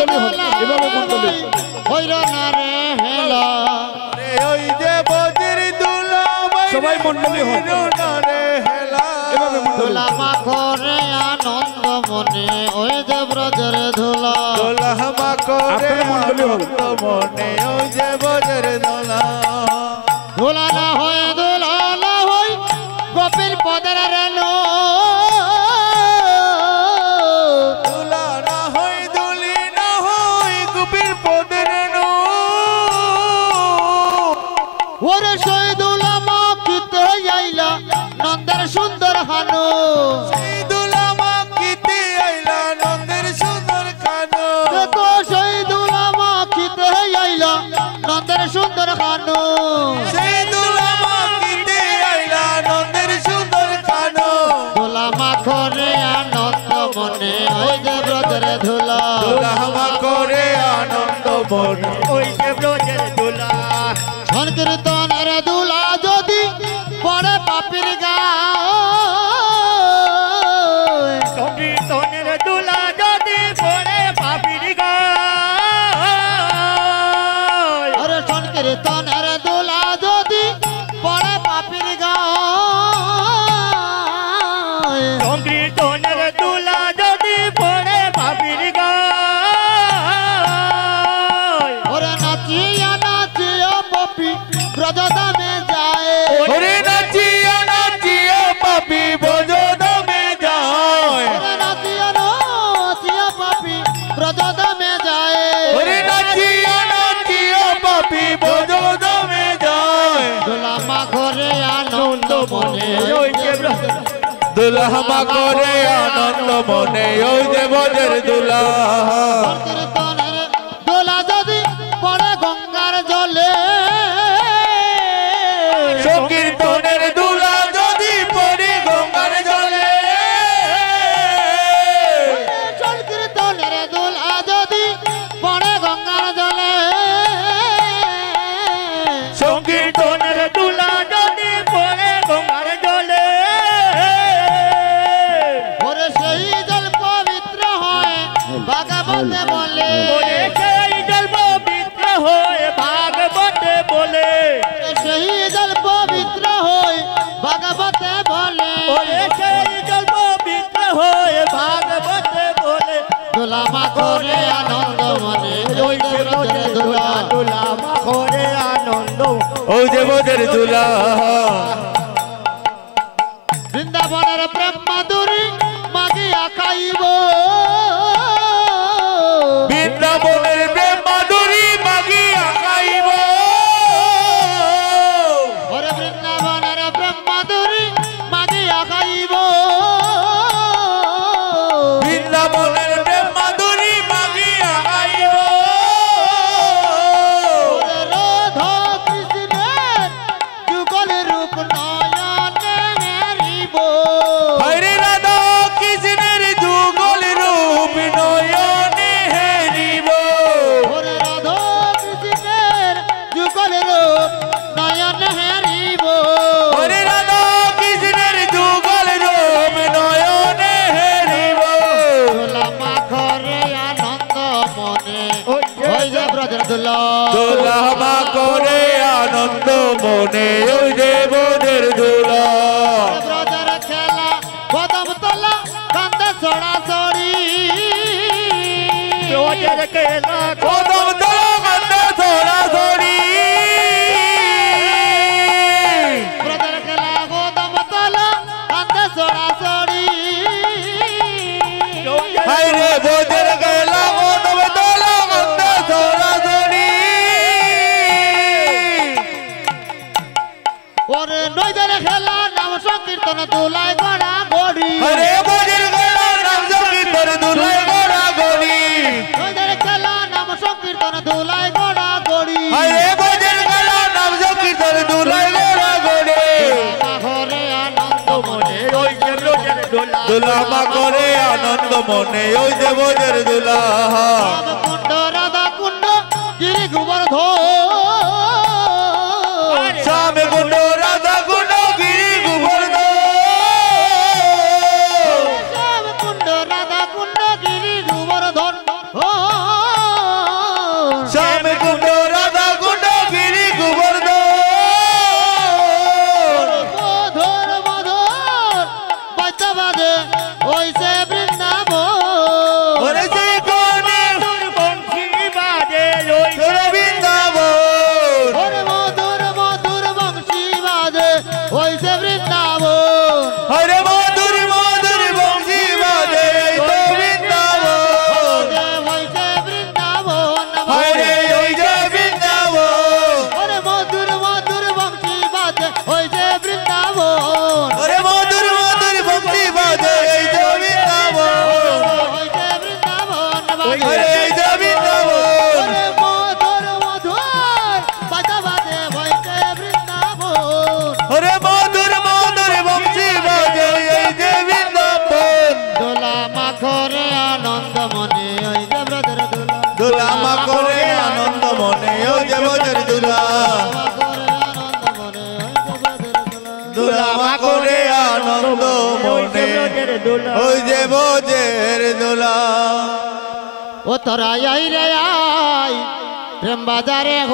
মণ্ডলী এভাবে মণ্ডলী হইল না রে হেলা ওই যে বজির দুলা সবাই মণ্ডলী হন রে হেলা এভাবে ধুলা মাখরে আনন্দ মনে ওই যে ব্রজের ধুলা দোলা মা করে মণ্ডলী হন মনে ওই যে বজির দুলা ধুলা না হয় গোপীর পদের রেণু দুলা না হয় দুলি না হয় গোপীর পদের নো ওরে সই দুলা মাখিতে আইলা নন্দের সুন্দর হানু সেই দুলা মা কিতে আইলা নন্দের সুন্দর খানো দেখো সই দুলা মাখিতে আইলা নন্দের সুন্দর হানু সেই দুলা মা কিতে আইলা নন্দের সুন্দর খানো ধুলা মাখরে আনন্দ মনে ওই যে ব্রজের ধুলা দুলা মা করে আনন্দ মনে ওই যে ব্রজের দুলা সংকীর্তনের দুলা যদি পড়ে পাপির গায় সংকীর্তনের দুলা যদি পড়ে পাপির গায় আরে সংকীর্তনের দুলা যদি পড়ে পাপির গায় সংকীর্তনের দুলা যদি পড়ে পাপির গায় ওরে নাচিয়া নাচিয়া পপি ব্রজধামে যায় ওরে নাচিয়া নাচিয়া পাপি ব্রজধামে যায় ওরে নাচিয়া নাচিয়া পপি ব্রজধামে যায় ওরে নাচিয়া নাচিয়া পাপি ব্রজধামে যায় দোলা মাখরে আনন্দ মনে ওই যে দুলা মা করে আনন্দ মনে ওই যে ব্রজের দুলা সংকীর্তনের দোলা যদি পড়ে গঙ্গার জলে সংকীর্তনের দুলা যদি পড়ে গঙ্গার জলে সংকীর্তনের দোলা যদি পড়ে গঙ্গার জলে সংকীর্তনের দুলা যদি পড়ে গঙ্গার জলে ওরে সেই জল পবিত্র হয় ভাগবতে বলে ওরে সেই জল পবিত্র হয়ে ভাগবতে বলে সেই জল পবিত্র হয় ভাগবতে বলে ওরে সেই জল পবিত্র হয়ে ভাগবতে বলে দোলা মাখরে আনন্দ মনে ওই যে ব্রজের দোলা দুলা মা করে আনন্দ ওই যে ব্রজের দুলা বৃন্দাবনের প্রেম মাধুরী মাগিয়া খাইব বৃন্দাবনের প্রেম মাধুরী মাগিয়া খাইব ওরে বৃন্দাবনের প্রেম মাধুরী মাগিয়া খাইব বৃন্দাবনের প্রেম মাধুরী মাগিয়া খাইব ওরে রাধা কৃষ্ণের যুগল রূপ নয়নে মেরিব হরে রাধা কৃষ্ণের যুগল রূপ নয়নে হেরিব ওরে রাধা কৃষ্ণের যুগল রূপ নয়নে হেরিব হরে রাধা কৃষ্ণের যুগল রূপ নয়নে হেরিব দোলা মাখরে আনন্দ মনে ওই যে ব্রজের দোলা দোলা মা করে আনন্দ মনে ওই যে ব্রজের দোলা ব্রজের খেলা কদম তলা কান্দে ছড়া ছড়ি ব্রজের খেলা কদম তলা কান্দে ছড়া ছড়ি ব্রজের খেলা কদম তলা কান্দে ছড়া ছড়ি হায়রে ব্রজের খেলা কদম তলা কান্দে ছড়া ছড়ি ওরে নইদের খেলা নাম সংকীর্তন দুলাই গড়া গড়ি হরে ব্রজের খেলা নাম সংকীর্তন দুলাই গড়া গড়ি নইদের খেলা নাম সংকীর্তন দুলাই গড়া গড়ি হরে ব্রজের খেলা নাম সংকীর্তন দুলাই গড়া গড়ি ঘরে আনন্দ মনে ওই যে ব্রজের দোলা দোলা মা করে আনন্দ মনে ওই যে ব্রজের দোলা কুণ্ড রাধা কুণ্ড গিরি গোবর্ধ শ্যাম কুণ্ড রাধা কুণ্ড গিরি গোবর্ধন কুণ্ড রাধা কুণ্ড গিরি গোবর্ধন ওরে মধুর মধুর বংশী বাজে এই যে বৃন্দাবন দোলা মাখরে আনন্দ মনে ওই যে ব্রজের দোলা দোলা মা করে আনন্দ মনে ওই যে বজের দুলা দোলা মা করে আনন্দ মনে ওই যে বজের দুলা ও তোরা আই রে আই প্রেম বাজারে